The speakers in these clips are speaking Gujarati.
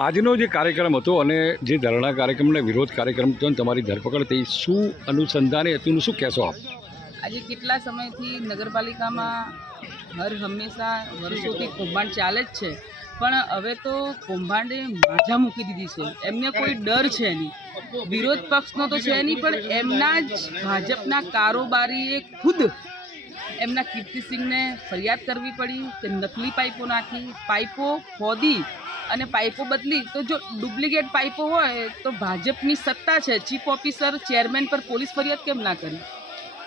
આજનો જે કાર્યક્રમ હતો અને જે ધરણા કાર્યક્રમને વિરોધ કાર્યક્રમ હતો અને તમારી ધરપકડ થઈ, શું અનુસંધાને હતું, શું કહેશો આપ? આજે કેટલા સમયથી નગરપાલિકામાં હર હંમેશા વર્ષોથી કૌભાંડ ચાલે જ છે, પણ હવે તો કૌભાંડે માથા મૂકી દીધી છે. એમને કોઈ ડર છે નહીં, વિરોધ પક્ષનો તો છે નહીં, પણ એમના જ ભાજપના કારોબારીએ ખુદ એમના કીર્તિસિંહને ફરિયાદ કરવી પડી કે નકલી પાઇપો નાખી, પાઇપો ખોદી અને પાઇપો બદલી. તો જો ડુપ્લિકેટ પાઇપો હોય તો ભાજપની સત્તા છે, ચીફ ઓફિસર ચેરમેન પર પોલીસ ફરિયાદ કેમ ના કરી?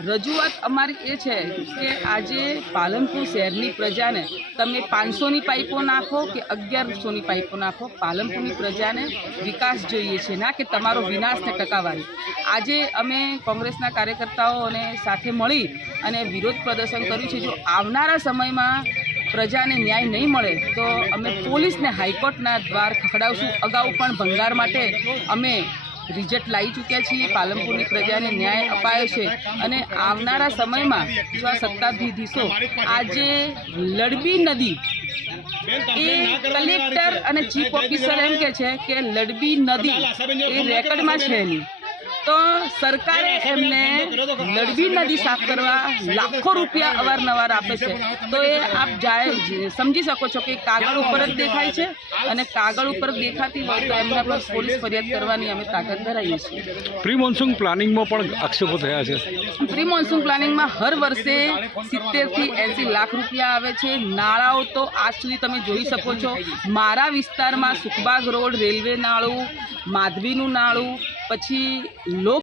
રજૂઆત અમારી એ છે કે આજે પાલનપુર શહેરની પ્રજાને તમે 500ની પાઇપો નાખો કે 1100ની પાઇપો નાખો, પાલનપુરની પ્રજાને વિકાસ જોઈએ છે, ના કે તમારો વિનાશ ને ટકાવારી. આજે અમે કોંગ્રેસના કાર્યકર્તાઓ અને સાથે મળી અને વિરોધ પ્રદર્શન કર્યું છે. જો આવનારા સમયમાં પ્રજાને ન્યાય નહીં મળે તો અમે પોલીસને હાઈકોર્ટના દ્વાર ખખડાવશું. અગાઉ પણ ભંગાર માટે અમે રિઝલ્ટ લાવી ચૂક્યા છીએ. પાલનપુરની પ્રજાને ન્યાય અપાયો છે અને આવનારા સમયમાં જો આ સત્તાધીશો આજે લડબી નદી એ કલેક્ટર અને ચીફ ઓફિસર એમ કે છે કે લડબી નદી એ રેકર્ડમાં છે નહીં, તો સરકારે એમને લડબી નદી સાફ કરવા લાખો રૂપિયા અવારનવાર આપે છે. તો એ આપ સમજી શકો છો કે કાગળ ઉપર જ દેખાય છે અને કાગળ ઉપર દેખાતી હોય તો એમના પર પોલીસ ફરિયાદ કરવાની અમે તાકાત ધરાવીએ છીએ. પ્રી મોન્સૂન પ્લાનિંગમાં પણ આક્ષેપો થયા છે. પ્રી મોન્સૂન પ્લાનિંગમાં હર વર્ષે 70થી 80 લાખ રૂપિયા આવે છે. નાળાઓ તો આજ સુધી તમે જોઈ શકો છો. મારા વિસ્તારમાં સુખબાગ રોડ રેલવે નાળું, માધવીનું નાળું, પછી લોક